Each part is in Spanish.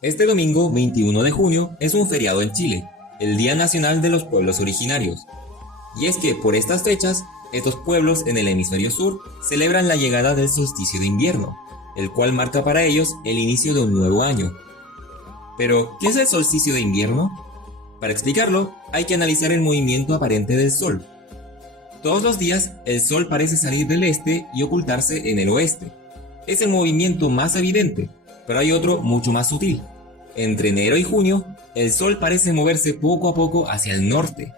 Este domingo 21 de junio es un feriado en Chile, el Día Nacional de los Pueblos Originarios. Y es que por estas fechas, estos pueblos en el hemisferio sur celebran la llegada del solsticio de invierno, el cual marca para ellos el inicio de un nuevo año. Pero, ¿qué es el solsticio de invierno? Para explicarlo, hay que analizar el movimiento aparente del Sol. Todos los días, el Sol parece salir del este y ocultarse en el oeste. Es el movimiento más evidente, pero hay otro mucho más sutil. Entre enero y junio, el Sol parece moverse poco a poco hacia el norte.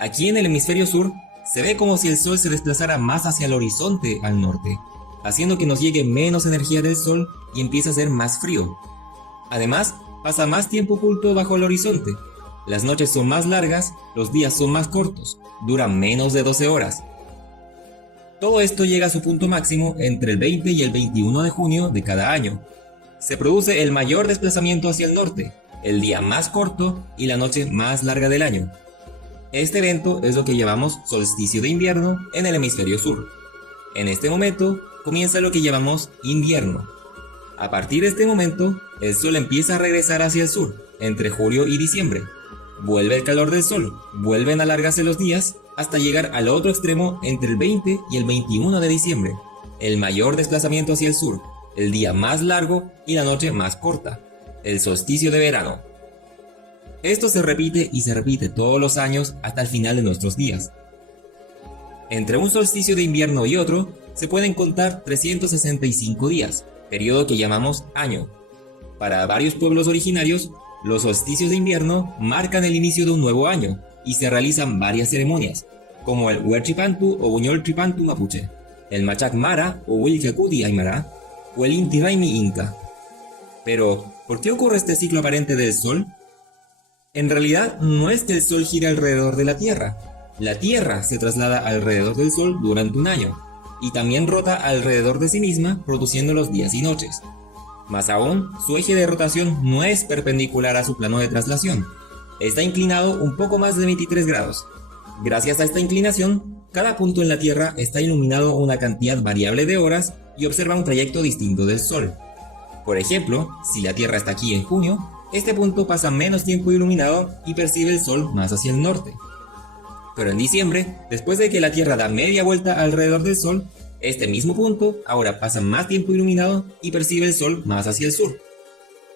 Aquí en el hemisferio sur, se ve como si el Sol se desplazara más hacia el horizonte al norte, haciendo que nos llegue menos energía del Sol y empiece a ser más frío. Además, pasa más tiempo oculto bajo el horizonte. Las noches son más largas, los días son más cortos, duran menos de 12 horas. Todo esto llega a su punto máximo entre el 20 y el 21 de junio de cada año. Se produce el mayor desplazamiento hacia el norte, el día más corto y la noche más larga del año. Este evento es lo que llamamos solsticio de invierno en el hemisferio sur. En este momento comienza lo que llamamos invierno. A partir de este momento, el Sol empieza a regresar hacia el sur, entre julio y diciembre. Vuelve el calor del Sol, vuelven a alargarse los días hasta llegar al otro extremo entre el 20 y el 21 de diciembre. El mayor desplazamiento hacia el sur, el día más largo y la noche más corta, el solsticio de verano. Esto se repite y se repite todos los años hasta el final de nuestros días. Entre un solsticio de invierno y otro, se pueden contar 365 días, periodo que llamamos año. Para varios pueblos originarios, los solsticios de invierno marcan el inicio de un nuevo año y se realizan varias ceremonias, como el Huerchipantu o Buñoltripantu mapuche, el Machac Mara o Wilcacuti Aymara o el Inti Raymi Inca. Pero, ¿por qué ocurre este ciclo aparente del Sol? En realidad, no es que el Sol gire alrededor de la Tierra. La Tierra se traslada alrededor del Sol durante un año, y también rota alrededor de sí misma, produciendo los días y noches. Más aún, su eje de rotación no es perpendicular a su plano de traslación. Está inclinado un poco más de 23 grados. Gracias a esta inclinación, cada punto en la Tierra está iluminado una cantidad variable de horas y observa un trayecto distinto del Sol. Por ejemplo, si la Tierra está aquí en junio, este punto pasa menos tiempo iluminado y percibe el Sol más hacia el norte. Pero en diciembre, después de que la Tierra da media vuelta alrededor del Sol, este mismo punto ahora pasa más tiempo iluminado y percibe el Sol más hacia el sur.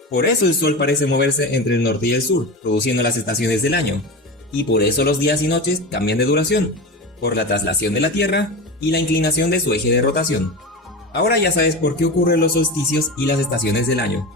Por eso el Sol parece moverse entre el norte y el sur, produciendo las estaciones del año. Y por eso los días y noches cambian de duración, por la traslación de la Tierra y la inclinación de su eje de rotación. Ahora ya sabes por qué ocurren los solsticios y las estaciones del año.